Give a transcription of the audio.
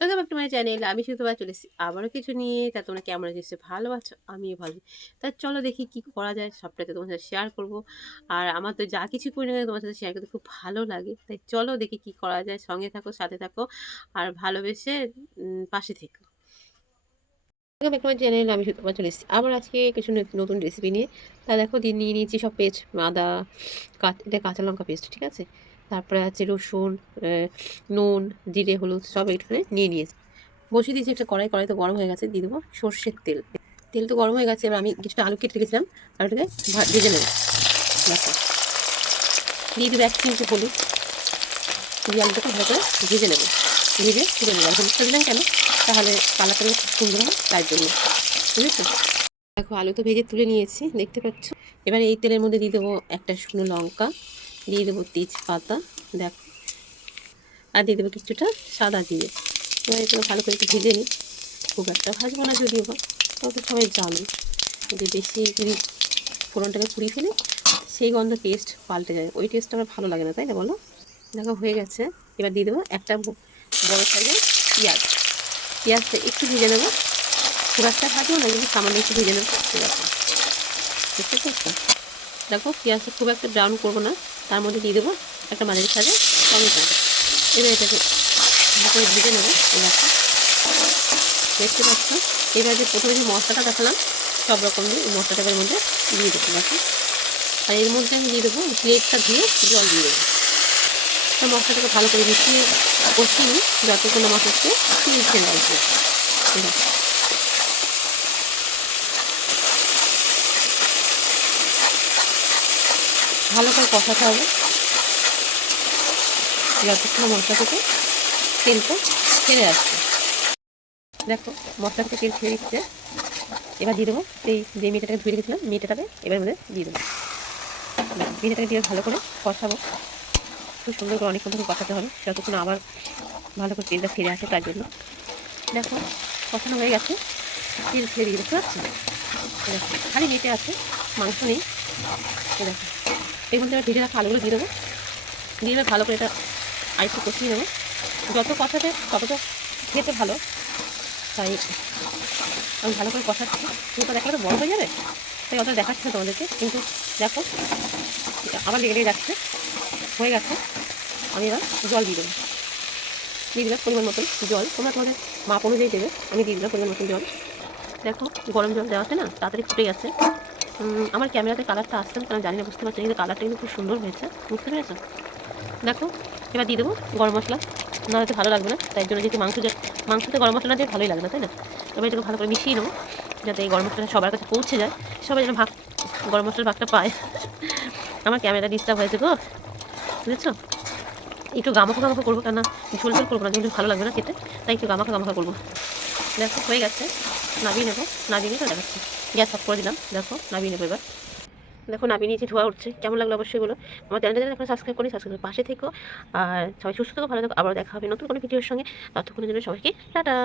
Welcome back to my channel. আমি সুতপা চলে এসেছি আবারও কিছু নিয়ে। তা তোমরা কেমন আছো? ভালো আছো? আমিও ভালো। তা চলো দেখি কি করা যায়, সবটাই তো তোমার সাথে শেয়ার করব। আর আমার তো যা কিছু করি না কেন তোমার সাথে শেয়ার করতে খুব ভালো লাগে। তাই চলো দেখি কি করা যায়। সঙ্গে থাকো, সাথে থাকো, আর ভালোবেসে পাশে থেকো। Welcome back to my channel. আমি সুতপা চলে এসেছি আবার আজকে কিছু নতুন রেসিপি নিয়ে। তা দেখো দিয়ে নিয়ে নিয়েছি সব পেস্ট, আদা, এটা কাঁচা লঙ্কা পেস্ট, ঠিক আছে। তারপরে আছে রসুন, নুন, জিরে, হলুদ সব এখানে নিয়ে নিয়েছি। বসিয়ে দিয়েছি একটা কড়াই। কড়াই তো গরম হয়ে গেছে, দিয়ে দেবো সর্ষের তেল। তেল তো গরম হয়ে গেছে, এবার আমি কিছুটা আলু কেটে রেখেছিলাম, আলুটাকে ভেজে নেব। দেখো দিয়ে দেবো 1 চিমটি হলুদ, দিয়ে আলুটাকে ভালো করে ভেজে নেবো। ভেজে তুলে নেবো। হলুদটা দিলাম কেন, তাহলে কালারটা খুব সুন্দর হয়, তাই জন্য, বুঝেছো। দেখো আলু তো ভেজে তুলে নিয়েছি, দেখতে পাচ্ছ। এবার এই তেলের মধ্যে দিয়ে দেবো একটা শুকনো লঙ্কা, দিয়ে দেবো তেজপাতা, দেখো, আর দিয়ে দেবো কিছুটা সাদা জিরে। এবার এগুলো ভালো করে একটু ভেজে নিই। খুব একটা ভাজবো না যদিও বা, তত সবাই জানে যে বেশি যদি ফোড়নটাকে পুড়িয়ে ফেলে সেই গন্ধ টেস্ট পাল্টে যায়, ওই টেস্টটা আমার ভালো লাগে না, তাই না বলো। দেখো হয়ে গেছে। এবার দিয়ে দেবো একটা বড়ো সাইজের পেঁয়াজ। পেঁয়াজটা একটু ভেজে নেবো, খুব একটা ভাজবো না, কিন্তু সামান্য একটু ভেজে নেবো। দেখো বুঝতে পারছো। দেখো পেঁয়াজটা খুব একটা ব্রাউন করবো না, তার মধ্যে দিয়ে দেবো একটা মাঝারি সাইজের টমেটো। এবার এটাকে ভালো করে ভেজে নেবো। দেখো দেখতে পাচ্ছ। এবার যে প্রথমে যে মশলাটা দেখালাম সব রকম দিয়ে এই মশলাটার মধ্যে দিয়ে দেবো। দেখো, আর এর মধ্যে আমি দিয়ে দেবো প্লেটটা ধুয়ে জল দিয়ে দেবো। আর মশলাটাকে ভালো করে মিশিয়ে কষিয়ে নিই যতক্ষণ না মশলাতে তেল ছেড়ে আসবে। ভালো করে কষাতে হবে যতক্ষণ মশলা থেকে তেলটা ছেড়ে আসবে। দেখো মশলা থেকে তেল ছেড়ে দিচ্ছে। এবার দিয়ে দেবো এই যে মেয়েটাকে ধুয়ে রেখেছিলাম, মেয়েটাকে এবার মধ্যে দিয়ে দেবো। মেয়েটাকে দিয়ে ভালো করে কষাবো, খুব সুন্দর করে অনেকক্ষণ ধরে কষাতে হবে, যতক্ষণ আবার ভালো করে তেলটা ছেড়ে আসে, তার জন্য। দেখো কষানো হয়ে গেছে, তেল ছেড়ে দিয়ে দেখতে পাচ্ছি। দেখো খালি মেটে আছে, মাংস নেই। দেখো এর মধ্যে ভেজে রাখা আলুগুলো দিয়ে দেবো, দিয়ে দেবে ভালো করে এটা আরেকটু কষিয়ে নেবো। যত কষাতে তত তো খেতে ভালো, তাই আমি ভালো করে কষাচ্ছি। কিন্তু দেখা তো বড় হয়ে যাবে, তাই অত দেখাচ্ছে না তোমাদেরকে, কিন্তু দেখো আবার লেগে লেগে যাচ্ছে। হয়ে গেছে, আমি এবার জল দিয়ে দেবো। দিয়ে দিলাম পরিমাণ মতন জল, তোমরা তোমাদের মাপ অনুযায়ী দেবে। আমি দিয়ে দিলাম পরিমাণ মতন জল। দেখো গরম জল দেওয়াতে না তাড়াতাড়ি ফুটে গেছে। আমার ক্যামেরাতে কালারটা আসছে না, কারণ জানি না, বুঝতে পারছি, কিন্তু কালারটা কিন্তু খুব সুন্দর হয়েছে, বুঝতে পেরেছো। দেখো এবার দিয়ে দেবো গরম মশলা, না হয়তো ভালো লাগবে না, তাই জন্য যেহেতু মাংসতে গরম মশলা দিয়ে ভালোই লাগে না, তাই না। এবার এটাকে ভালো করে মিশিয়ে নেবো, যাতে এই গরম মশলাটা সবার কাছে পৌঁছে যায়, সবাই যেন গরম মশলার ভাগটা পায়। আমার ক্যামেরাটা ডিস্টার্ব হয়েছে গো, বুঝেছো। একটু গামাখা গামাখা করবো, কেন ঝোল ঝোল করবো না, কিন্তু ভালো লাগবে না খেতে, তাই একটু গামাখা গামাখা করবো। দেখো হয়ে গেছে, নাবিয়ে নেবো। নাবিয়ে নিয়ে দেখাচ্ছি, গ্যাস অফ করে দিলাম। দেখো নাবিয়ে নেবো এবার। দেখো নাবিয়ে নিয়েছি, ধোয়া উঠছে। কেমন লাগলো অবশ্যই বলো। আমার চ্যানেলটা এখন সাবস্ক্রাইব করে পাশে থেকো। আর সবাই সুস্থ থেকো, ভালো থেকো। আবার দেখা হবে নতুন কোনো ভিডিওর সঙ্গে। ততক্ষণের জন্য সবাইকে টাটা।